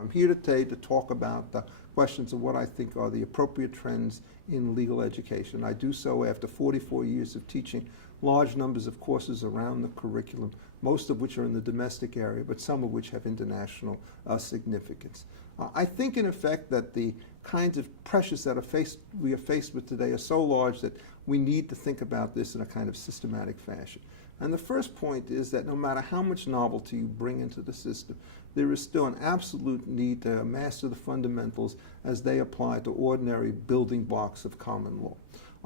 I'm here today to talk about the questions of what I think are the appropriate trends in legal education. I do so after 44 years of teaching large numbers of courses around the curriculum, most of which are in the domestic area, but some of which have international significance. I think, in effect, that the kinds of pressures that we are faced with today are so large that we need to think about this in a kind of systematic fashion. And the first point is that no matter how much novelty you bring into the system, there is still an absolute need to master the fundamentals as they apply to ordinary building blocks of common law.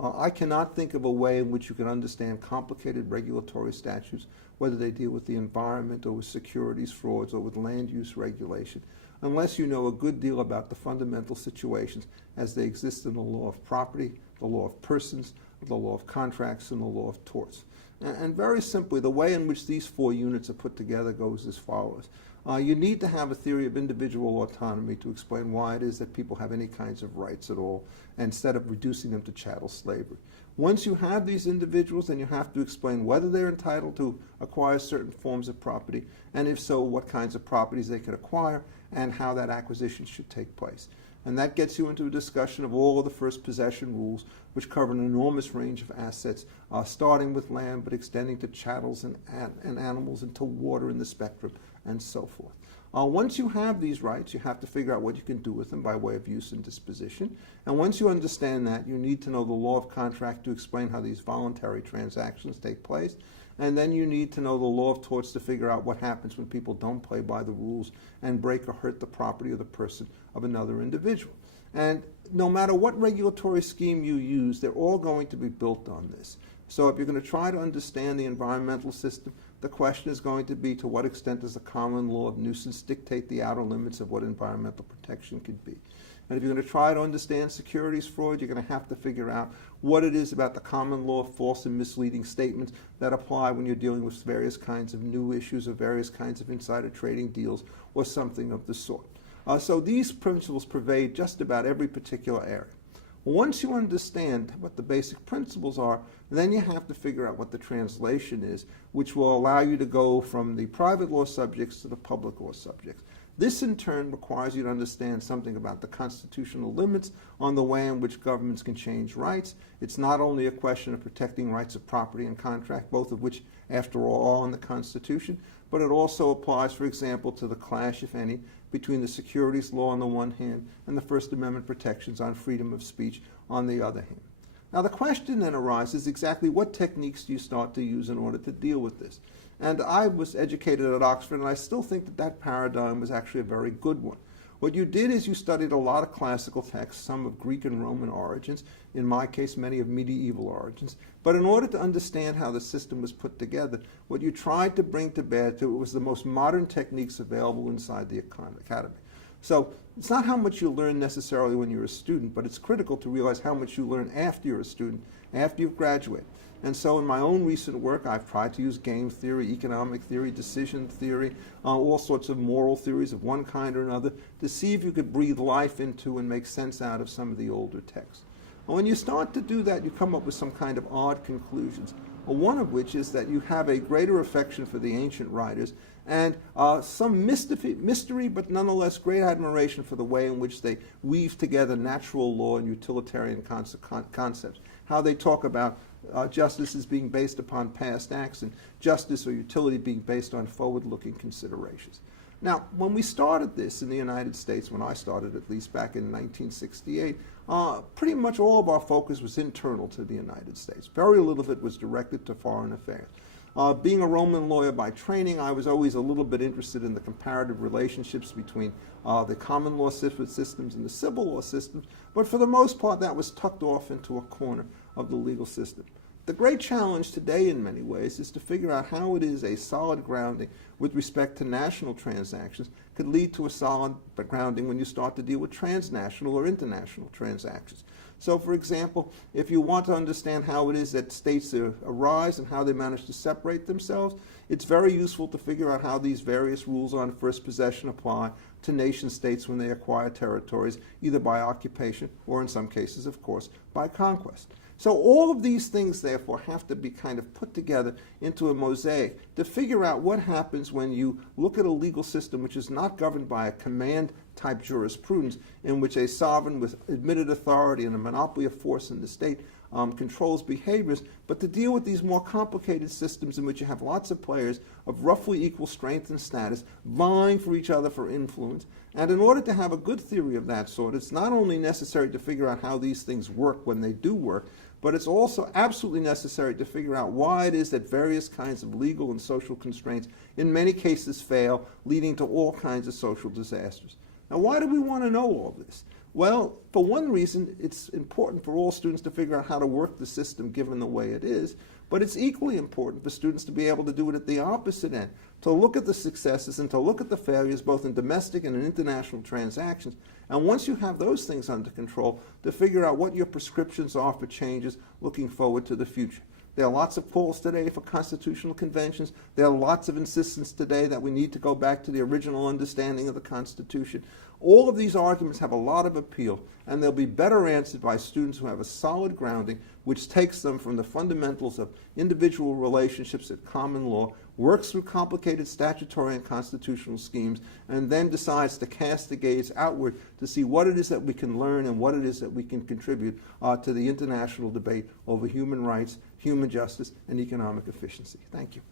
I cannot think of a way in which you can understand complicated regulatory statutes, whether they deal with the environment or with securities frauds or with land use regulation, unless you know a good deal about the fundamental situations as they exist in the law of property, the law of persons, the law of contracts, and the law of torts. And very simply, the way in which these four units are put together goes as follows. You need to have a theory of individual autonomy to explain why it is that people have any kinds of rights at all, instead of reducing them to chattel slavery. Once you have these individuals, then you have to explain whether they're entitled to acquire certain forms of property, and if so, what kinds of properties they could acquire, and how that acquisition should take place. And that gets you into a discussion of all of the first possession rules, which cover an enormous range of assets, starting with land, but extending to chattels and animals, and to water in the spectrum, and so forth. Once you have these rights, you have to figure out what you can do with them by way of use and disposition. And once you understand that, you need to know the law of contract to explain how these voluntary transactions take place. And then you need to know the law of torts to figure out what happens when people don't play by the rules and break or hurt the property or the person of another individual. And no matter what regulatory scheme you use, they're all going to be built on this. So if you're going to try to understand the environmental system, the question is going to be, to what extent does the common law of nuisance dictate the outer limits of what environmental protection could be? And if you're going to try to understand securities fraud, you're going to have to figure out what it is about the common law of false and misleading statements that apply when you're dealing with various kinds of new issues or various kinds of insider trading deals or something of the sort. So these principles pervade just about every particular area. Once you understand what the basic principles are, then you have to figure out what the translation is, which will allow you to go from the private law subjects to the public law subjects. This, in turn, requires you to understand something about the constitutional limits on the way in which governments can change rights. It's not only a question of protecting rights of property and contract, both of which, after all, are in the Constitution, but it also applies, for example, to the clash, if any, between the securities law on the one hand and the First Amendment protections on freedom of speech on the other hand. Now, the question then arises exactly what techniques do you start to use in order to deal with this? And I was educated at Oxford, and I still think that that paradigm was actually a very good one. What you did is you studied a lot of classical texts, some of Greek and Roman origins, in my case many of medieval origins, but in order to understand how the system was put together, what you tried to bring to bear to it was the most modern techniques available inside the academy. So it's not how much you learn necessarily when you're a student, but it's critical to realize how much you learn after you're a student, after you've graduated. And so in my own recent work, I've tried to use game theory, economic theory, decision theory, all sorts of moral theories of one kind or another, to see if you could breathe life into and make sense out of some of the older texts. And when you start to do that, you come up with some kind of odd conclusions. One of which is that you have a greater affection for the ancient writers and some mystery, but nonetheless great admiration for the way in which they weave together natural law and utilitarian concepts, how they talk about justice as being based upon past acts and justice or utility being based on forward-looking considerations. Now, when we started this in the United States, when I started at least back in 1968, pretty much all of our focus was internal to the United States. Very little of it was directed to foreign affairs. Being a Roman lawyer by training, I was always a little bit interested in the comparative relationships between the common law systems and the civil law systems, but for the most part that was tucked off into a corner of the legal system. The great challenge today in many ways is to figure out how it is a solid grounding with respect to national transactions could lead to a solid grounding when you start to deal with transnational or international transactions. So, for example, if you want to understand how it is that states arise and how they manage to separate themselves, it's very useful to figure out how these various rules on first possession apply to nation states when they acquire territories, either by occupation or, in some cases, of course, by conquest. So all of these things, therefore, have to be kind of put together into a mosaic to figure out what happens when you look at a legal system which is not governed by a command type jurisprudence in which a sovereign with admitted authority and a monopoly of force in the state controls behaviors, but to deal with these more complicated systems in which you have lots of players of roughly equal strength and status vying for each other for influence. And in order to have a good theory of that sort, it's not only necessary to figure out how these things work when they do work, but it's also absolutely necessary to figure out why it is that various kinds of legal and social constraints in many cases fail, leading to all kinds of social disasters. Now, why do we want to know all this? Well, for one reason, it's important for all students to figure out how to work the system given the way it is, but it's equally important for students to be able to do it at the opposite end, to look at the successes and to look at the failures both in domestic and in international transactions. And once you have those things under control, to figure out what your prescriptions are for changes looking forward to the future. There are lots of calls today for constitutional conventions. There are lots of insistence today that we need to go back to the original understanding of the Constitution. All of these arguments have a lot of appeal, and they'll be better answered by students who have a solid grounding, which takes them from the fundamentals of individual relationships at common law, works through complicated statutory and constitutional schemes, and then decides to cast the gaze outward to see what it is that we can learn and what it is that we can contribute to the international debate over human rights, human justice, and economic efficiency. Thank you.